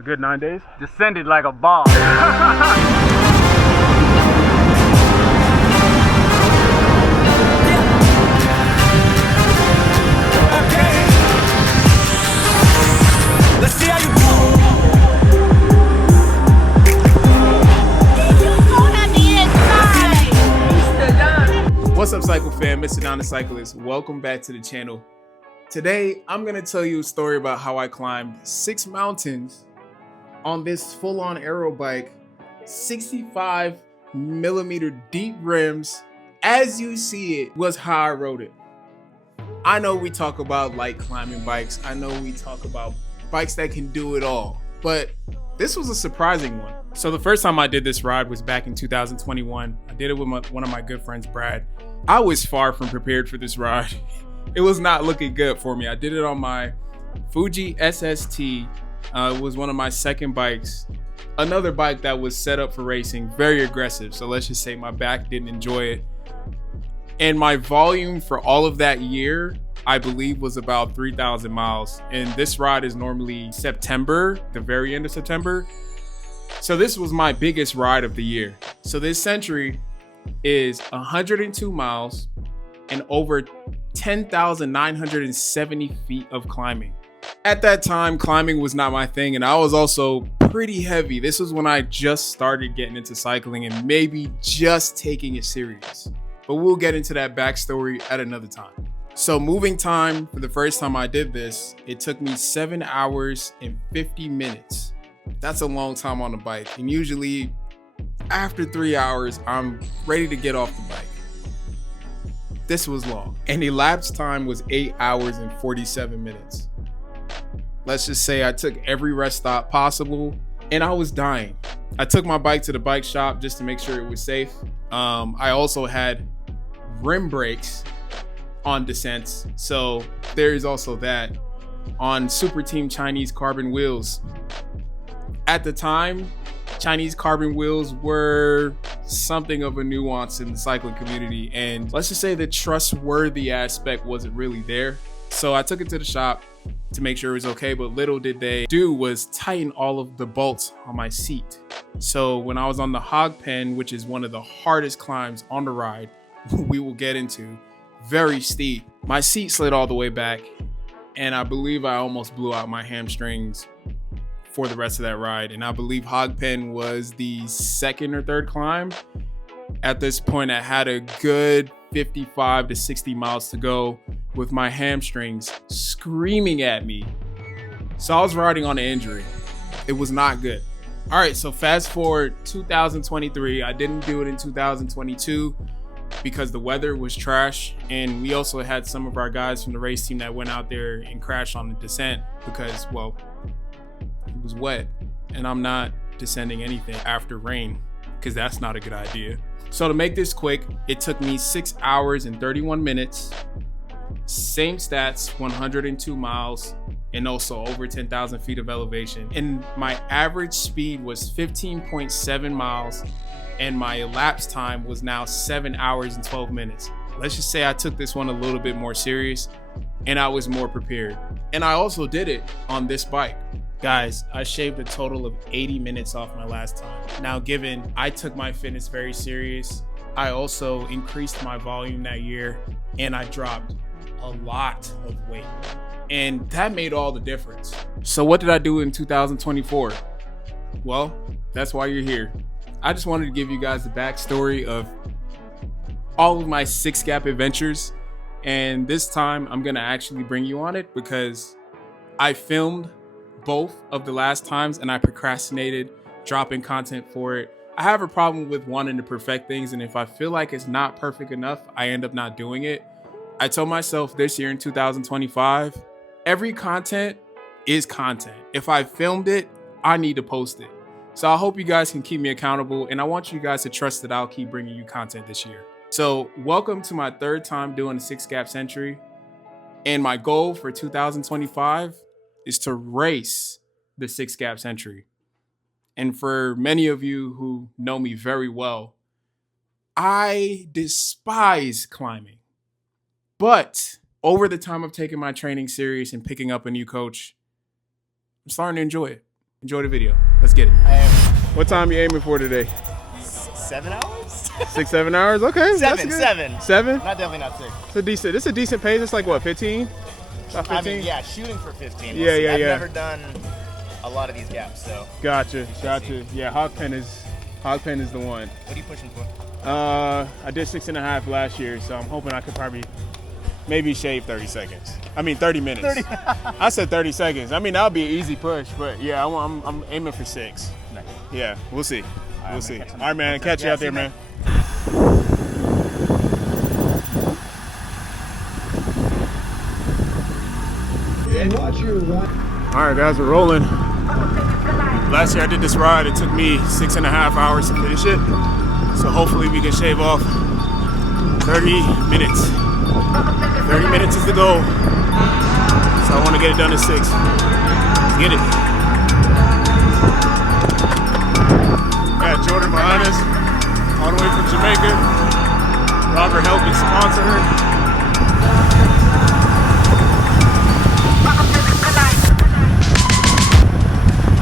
A good 9 days. Descended like a ball. Let's see how you go. What's up, Cycle fam? Mr. Don the Cyclist. Welcome back to the channel. Today, I'm going to tell you a story about how I climbed 6 mountains on this full-on Aero bike, 65 millimeter deep rims. As you see it, was how I rode it. I know we talk about light climbing bikes. I know we talk about bikes that can do it all, but this was a surprising one. So the first time I did this ride was back in 2021. I did it with one of my good friends, Brad. I was far from prepared for this ride. It was not looking good for me. I did it on my Fuji SST. It was one of my second bikes. Another bike that was set up for racing, very aggressive. So let's just say my back didn't enjoy it. And my volume for all of that year, I believe, was about 3,000 miles. And this ride is normally September, the very end of September. So this was my biggest ride of the year. So this Century is 102 miles and over 10,970 feet of climbing. At that time, climbing was not my thing, and I was also pretty heavy. This was when I just started getting into cycling and maybe just taking it serious. But we'll get into that backstory at another time. So moving time, for the first time I did this, it took me 7 hours and 50 minutes. That's a long time on the bike. And usually after 3 hours, I'm ready to get off the bike. This was long. And the elapsed time was 8 hours and 47 minutes. Let's just say I took every rest stop possible and I was dying. I took my bike to the bike shop just to make sure it was safe. I also had rim brakes on descents. So there is also that on Super Team Chinese carbon wheels. At the time, Chinese carbon wheels were something of a nuance in the cycling community. And let's just say the trustworthy aspect wasn't really there. So I took it to the shop to make sure it was okay. But little did they do was tighten all of the bolts on my seat. So when I was on the hog pen, which is one of the hardest climbs on the ride, we will get into, very steep, my seat slid all the way back. And I believe I almost blew out my hamstrings for the rest of that ride. And I believe Hogpen was the second or third climb. At this point, I had a good 55 to 60 miles to go with my hamstrings screaming at me. So I was riding on an injury. It was not good. All right, so fast forward 2023. I didn't do it in 2022 because the weather was trash. And we also had some of our guys from the race team that went out there and crashed on the descent because, well, it was wet and I'm not descending anything after rain because that's not a good idea. So to make this quick, it took me 6 hours and 31 minutes, same stats, 102 miles, and also over 10,000 feet of elevation. And my average speed was 15.7 miles and my elapsed time was now 7 hours and 12 minutes. Let's just say I took this one a little bit more serious and I was more prepared. And I also did it on this bike. Guys, I shaved a total of 80 minutes off my last time. Now, given I took my fitness very serious, I also increased my volume that year and I dropped a lot of weight. And that made all the difference. So what did I do in 2024? Well, that's why you're here. I just wanted to give you guys the backstory of all of my 6 gap adventures. And this time I'm gonna actually bring you on it because I filmed both of the last times and I procrastinated dropping content for it. I have a problem with wanting to perfect things, and if I feel like it's not perfect enough, I end up not doing it. I told myself this year in 2025, every content is content. If I filmed it, I need to post it. So I hope you guys can keep me accountable, and I want you guys to trust that I'll keep bringing you content this year. So welcome to my 3rd time doing the 6 gap Century, and my goal for 2025 is to race the 6 gap Century. And for many of you who know me very well, I despise climbing. But over the time of taking my training serious and picking up a new coach, I'm starting to enjoy it. Enjoy the video. Let's get it. I am What time you aiming for today? 7 hours? 6, 7 hours? Okay. that's good. 7. 7? Not definitely not 6. It's a decent pace. It's like what, 15? About 15? I mean, yeah, shooting for 15. Yeah, yeah, I've yeah. never done a lot of these gaps, so. Gotcha. see. Yeah, hog pen is the one. What are you pushing for? I did 6.5 last year, so I'm hoping I could probably maybe shave 30 seconds. I mean 30 minutes. 30. I said 30 seconds. I mean that would be an easy push, but yeah, I'm aiming for 6. Nice. Yeah, we'll see. We'll see. catch you, All right, man. Catch you Yeah, out there, see you, man. All right, guys, we're rolling. Last year I did this ride. It took me 6.5 hours to finish it. So hopefully we can shave off 30 minutes. 30 minutes is the goal. So I want to get it done in 6. Let's get it. Got Jordan behind us, all the way from Jamaica. Robert helping sponsor her.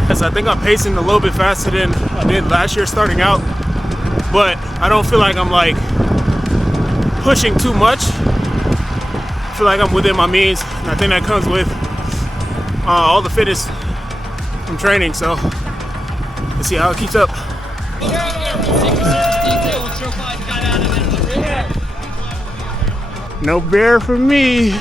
Yes, I think I'm pacing a little bit faster than I did last year starting out, but I don't feel like I'm like pushing too much. I feel like I'm within my means, and I think that comes with all the fitness from training, so let's see how it keeps up. No bear for me.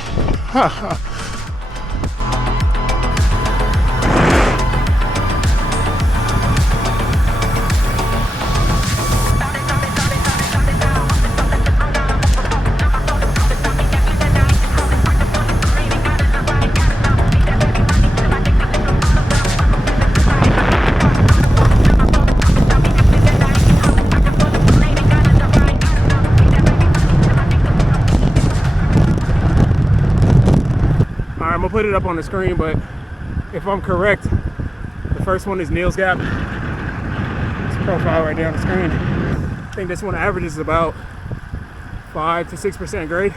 I'm gonna put it up on the screen, but if I'm correct, the first one is Neil's gap. It's profile right there on the screen. I think this one averages about 5 to 6% grade.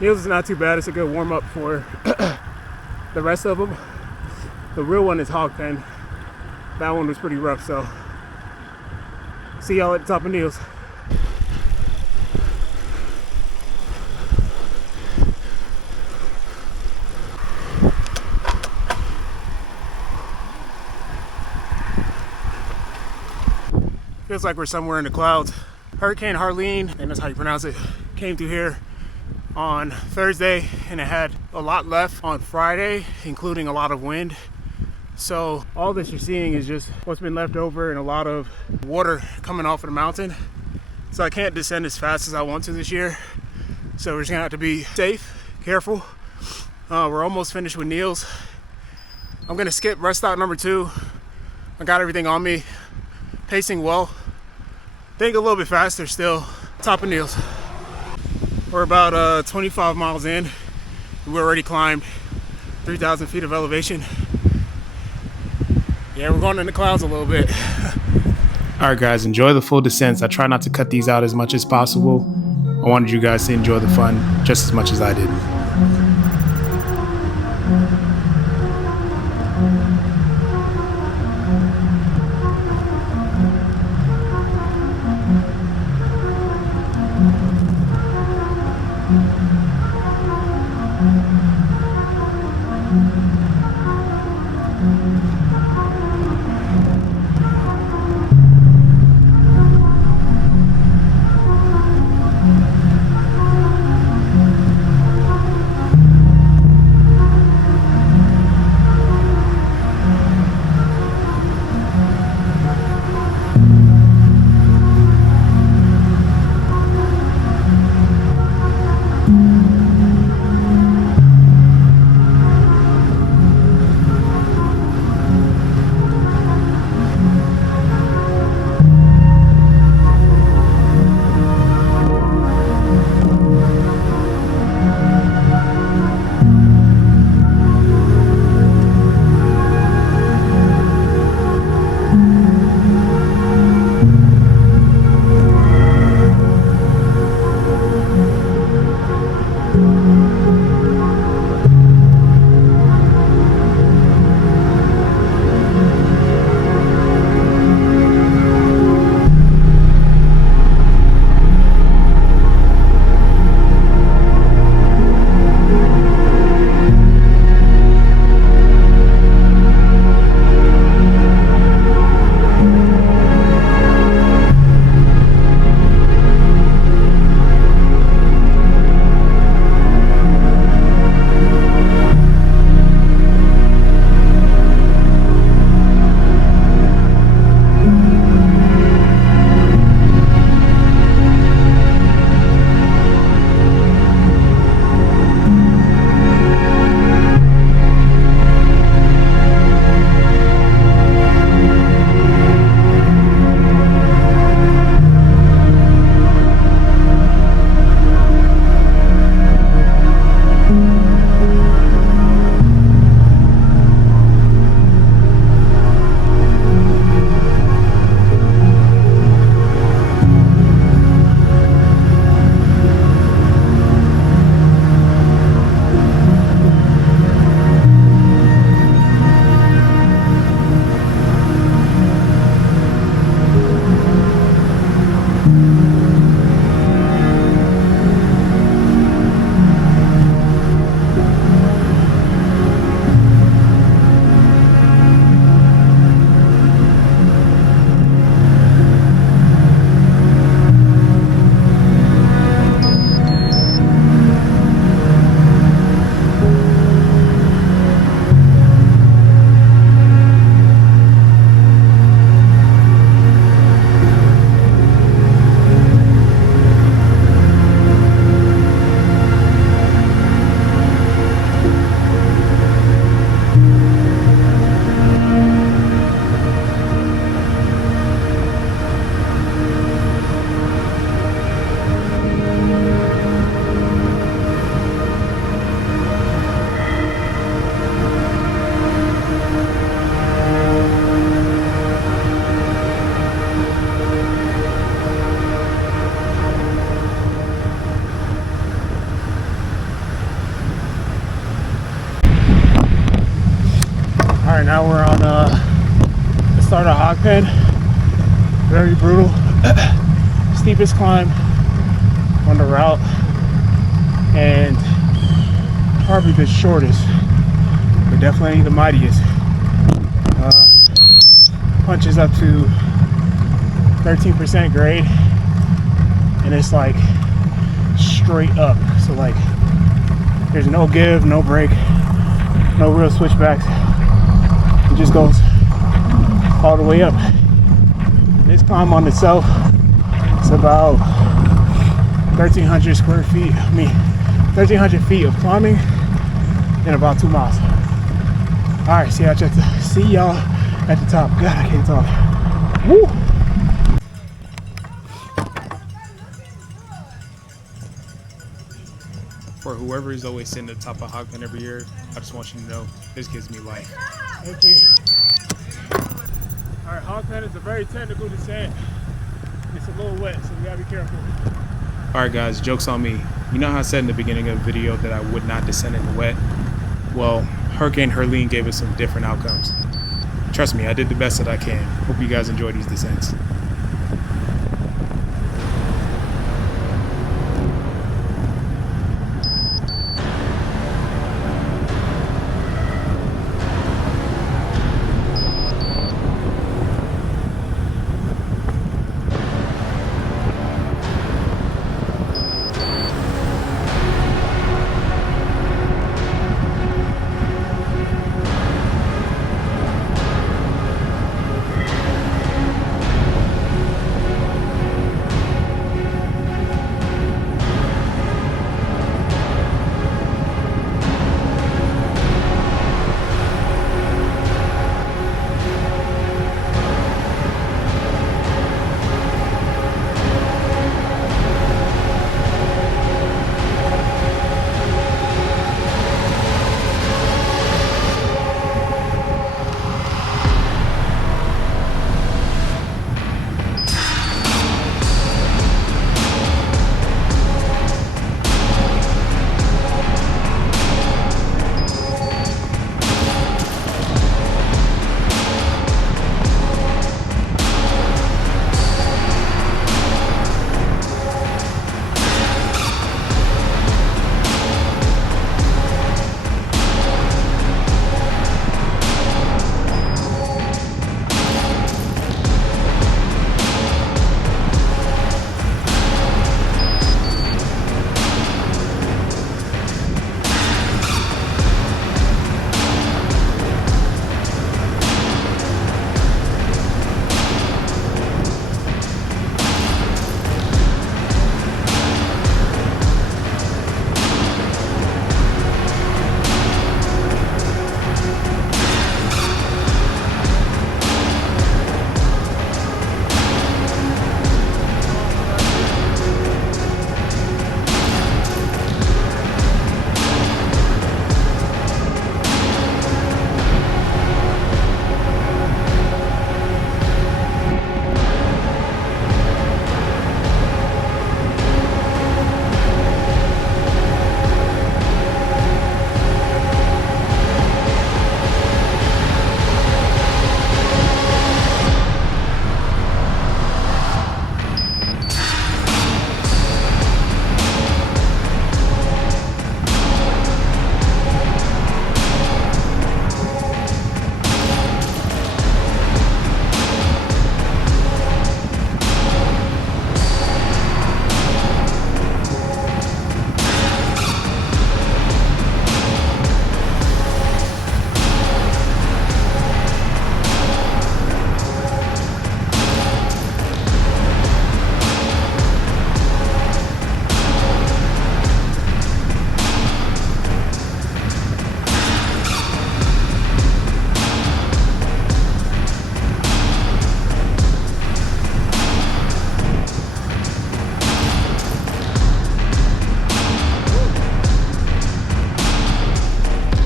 Neil's is not too bad. It's a good warm up for the rest of them. The real one is Hog Pen. That one was pretty rough, so see y'all at the top of Neil's. Feels like we're somewhere in the clouds. Hurricane Harleen, I think that's how you pronounce it, came through here on Thursday, and it had a lot left on Friday, including a lot of wind. So all this you're seeing is just what's been left over and a lot of water coming off of the mountain. So I can't descend as fast as I want to this year. So we're just gonna have to be safe, careful. We're almost finished with Neil's. I'm gonna skip rest stop number 2. I got everything on me. Pacing well. Think a little bit faster still. Top of Neil's. We're about 25 miles in. We already climbed 3,000 feet of elevation. Yeah, we're going in the clouds a little bit. All right, guys, enjoy the full descents. I try not to cut these out as much as possible. I wanted you guys to enjoy the fun just as much as I did. Alright, now we're on the start of Hog Pen. Very brutal. Steepest climb on the route, and probably the shortest, but definitely the mightiest. Punches up to 13% grade, and it's like straight up. So like there's no give, no break, no real switchbacks. It just goes all the way up. This climb on itself, it's about 1,300 square feet. 1,300 feet of climbing in about 2 miles. All right, see y'all at the top. God, I can't talk. Woo! For whoever is always sitting at the top of Hog Pen every year, I just want you to know this gives me life. Thank you. All right, Hog Pen is a very technical descent. It's a little wet, so we gotta be careful. Alright guys, joke's on me. You know how I said in the beginning of the video that I would not descend in the wet? Well, Hurricane Herline gave us some different outcomes. Trust me, I did the best that I can. Hope you guys enjoy these descents.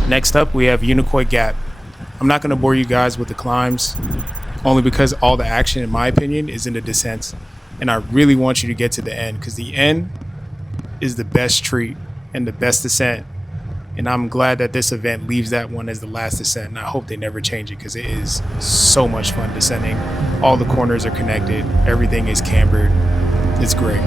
Next up, we have Unicoi Gap. I'm not going to bore you guys with the climbs, only because all the action, in my opinion, is in the descents. And I really want you to get to the end, because the end is the best treat and the best descent And I'm glad that this event leaves that one as the last descent, and I hope they never change it because it is so much fun descending. All the corners are connected, everything is cambered. It's great.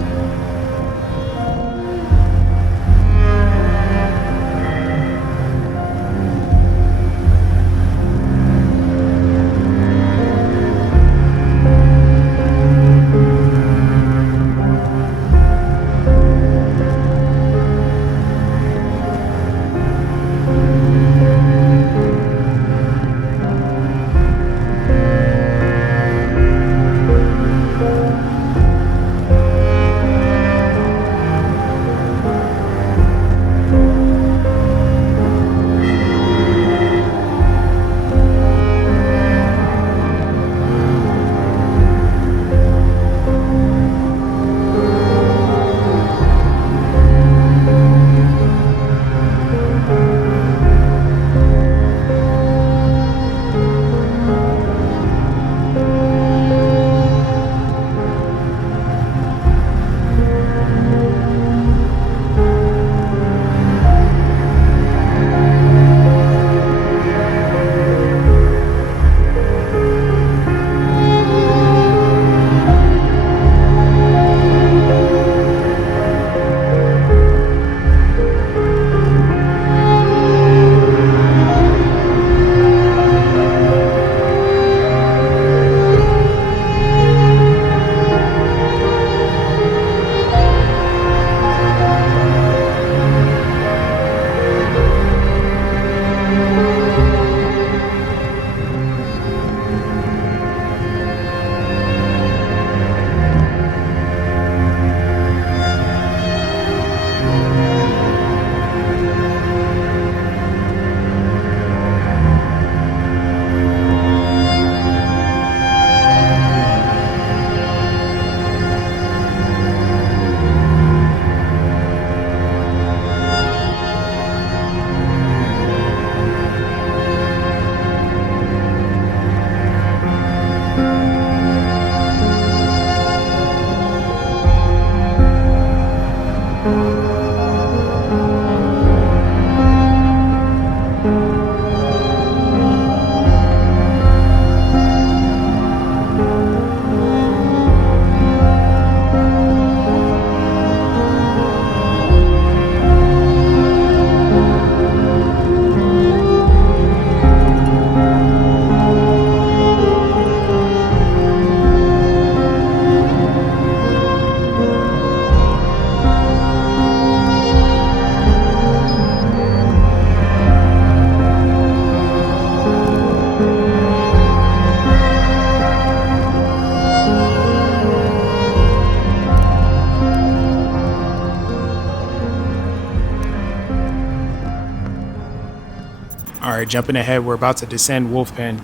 All right, jumping ahead, we're about to descend Wolfpen.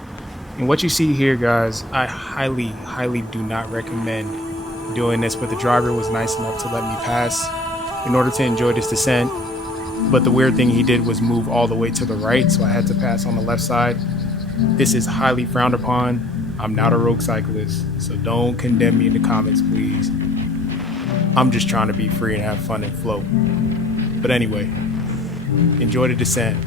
And what you see here, guys, I highly do not recommend doing this, but the driver was nice enough to let me pass in order to enjoy this descent. But the weird thing he did was move all the way to the right, so I had to pass on the left side. This is highly frowned upon. I'm not a rogue cyclist, so don't condemn me in the comments, please. I'm just trying to be free and have fun and flow. But anyway, enjoy the descent.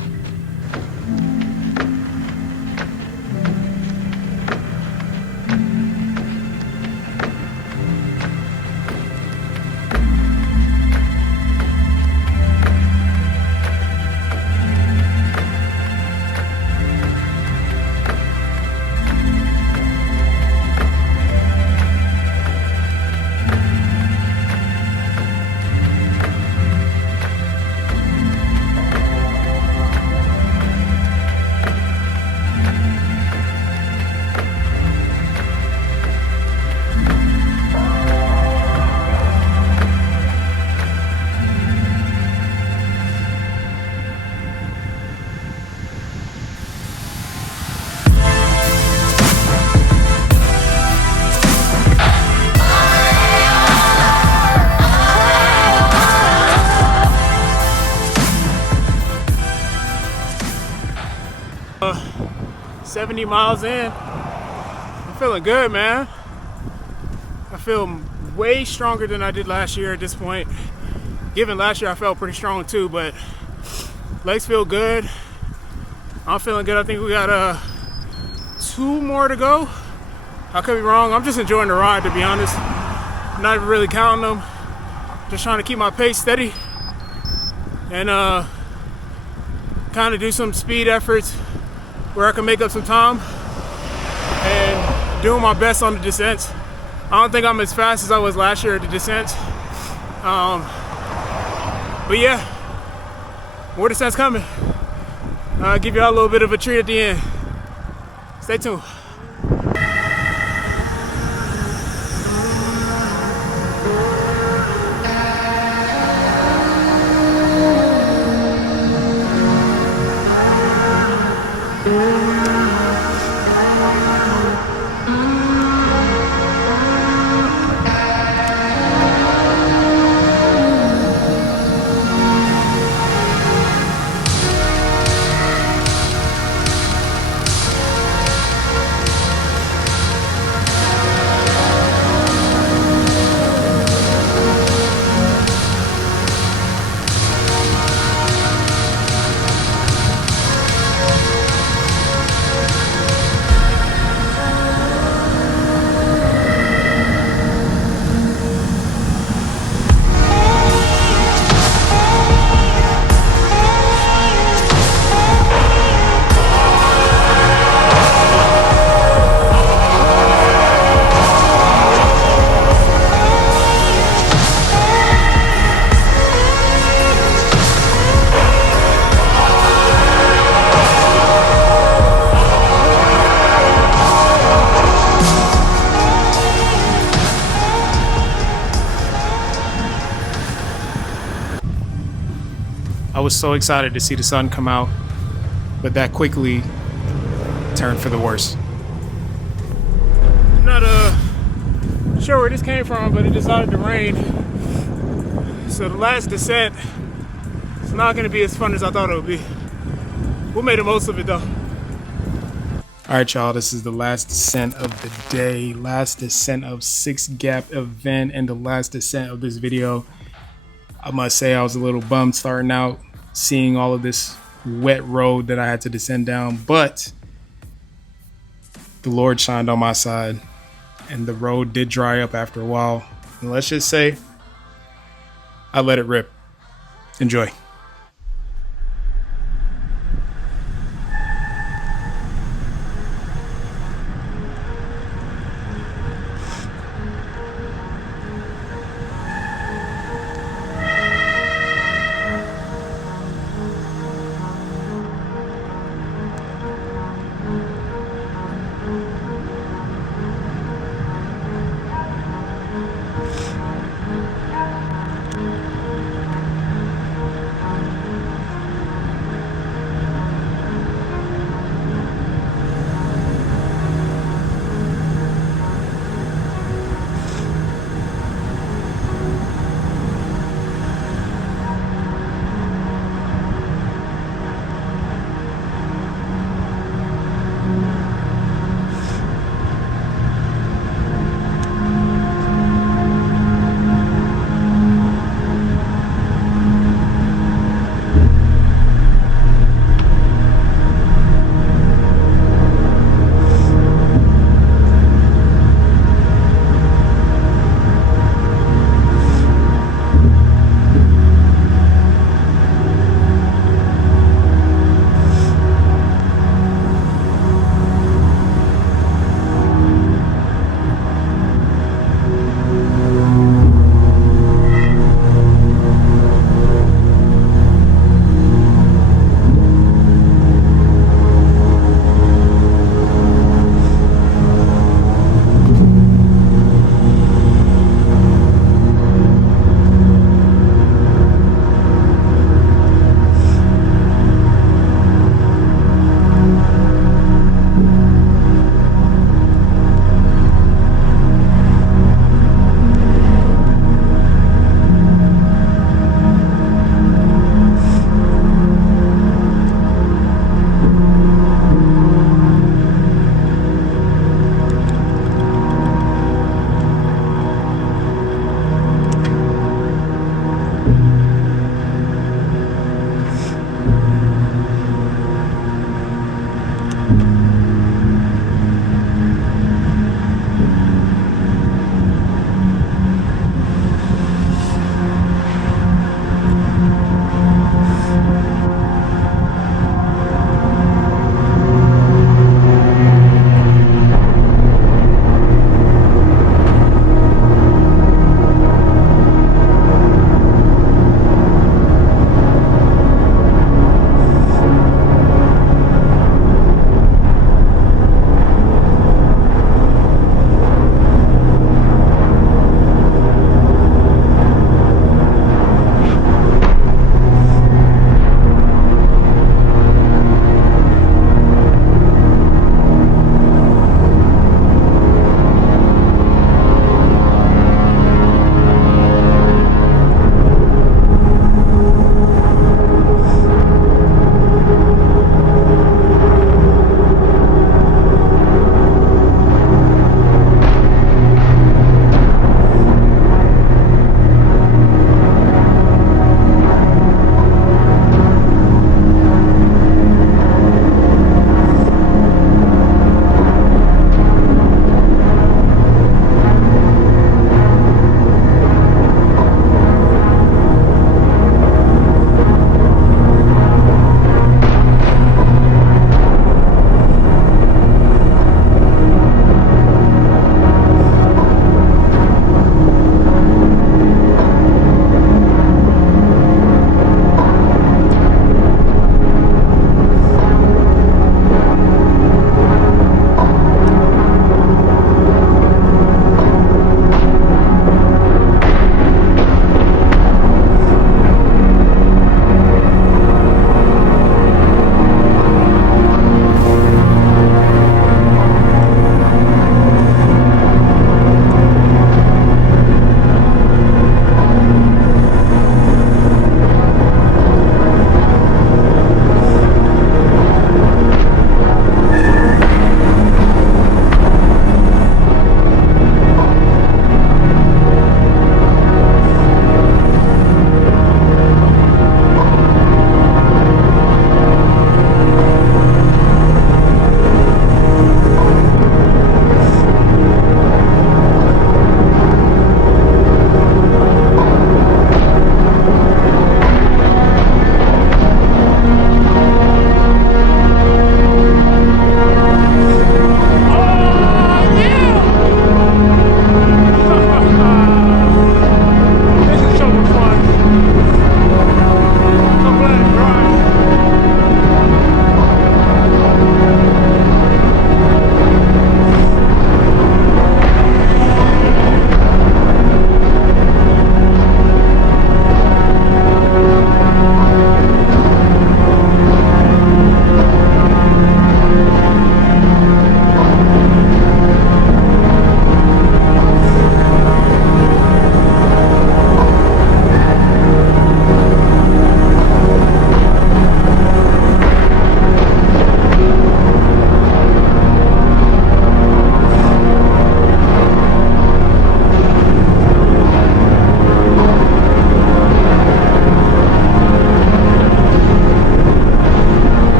$70 miles in. I'm feeling good, man. I feel way stronger than I did last year at this point. Given last year I felt pretty strong too, but Legs feel good. I'm feeling good. I think we got 2 more to go. I could be wrong. I'm just enjoying the ride, to be honest. Not even really counting them. Just trying to keep my pace steady and kind of do some speed efforts where I can make up some time and doing my best on the descents. I don't think I'm as fast as I was last year at the descents. But yeah, more descents coming. I'll give y'all a little bit of a treat at the end. Stay tuned. I was so excited to see the sun come out, but that quickly turned for the worse. I'm not sure where this came from, but it decided to rain. So the last descent is not going to be as fun as I thought it would be. We'll make the most of it though. All right, y'all, this is the last descent of the day, last descent of 6 gap event, and the last descent of this video. I must say I was a little bummed starting out, seeing all of this wet road that I had to descend down, but the Lord shined on my side and the road did dry up after a while. And let's just say I let it rip. Enjoy.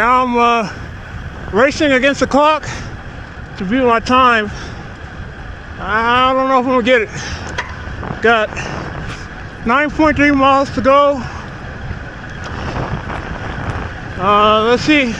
Now I'm racing against the clock to view my time. I don't know if I'm gonna get it. Got 9.3 miles to go. Let's see.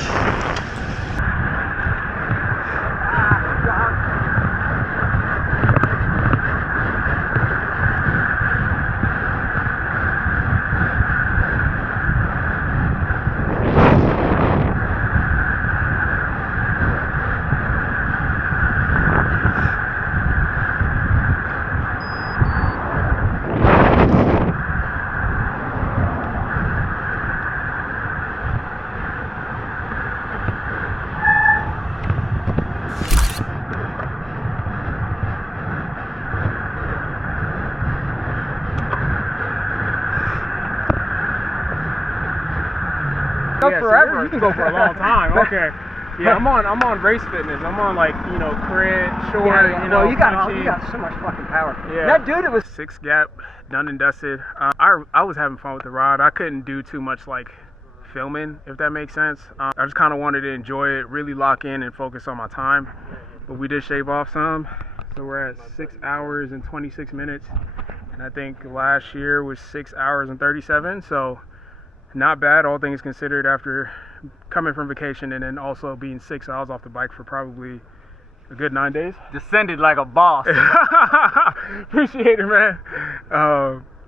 Yeah, Forever. so You can go for a long time. Okay. Yeah, I'm on race fitness. I'm on like, you know, crit, short, you know, well, you got punchy. so much fucking power. Yeah. That dude, it was 6 gap, done and dusted. I was having fun with the rod. I couldn't do too much like filming, if that makes sense. I just kind of wanted to enjoy it, really lock in and focus on my time. But we did shave off some. So we're at 6 hours and 26 minutes. And I think last year was 6 hours and 37. So not bad, all things considered, after coming from vacation and then also being 6 hours off the bike for probably a good 9 days. descended like a boss. Appreciate it, man.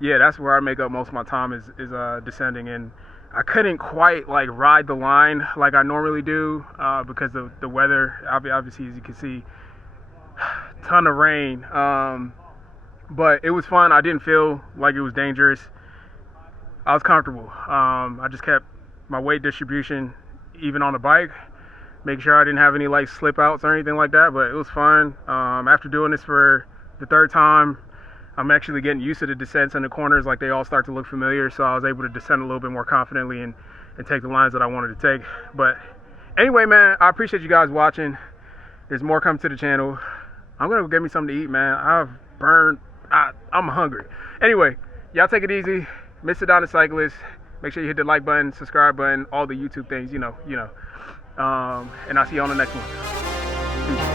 Yeah, that's where I make up most of my time is descending, and I couldn't quite like ride the line like I normally do because of the weather. Obviously, as you can see, ton of rain. But it was fun. I didn't feel like it was dangerous. I was comfortable. I just kept my weight distribution even on the bike, making sure I didn't have any like slip outs or anything like that, but it was fun. After doing this for the 3rd time, I'm actually getting used to the descents and the corners. Like, they all start to look familiar, so I was able to descend a little bit more confidently and take the lines that I wanted to take. But anyway, man, I appreciate you guys watching. There's more coming to the channel. I'm gonna go get me something to eat, man. I'm hungry. Anyway, y'all take it easy. Mr. Don the Cyclist. Make sure you hit the like button, subscribe button, all the YouTube things, you know. And I'll see you on the next one. Peace.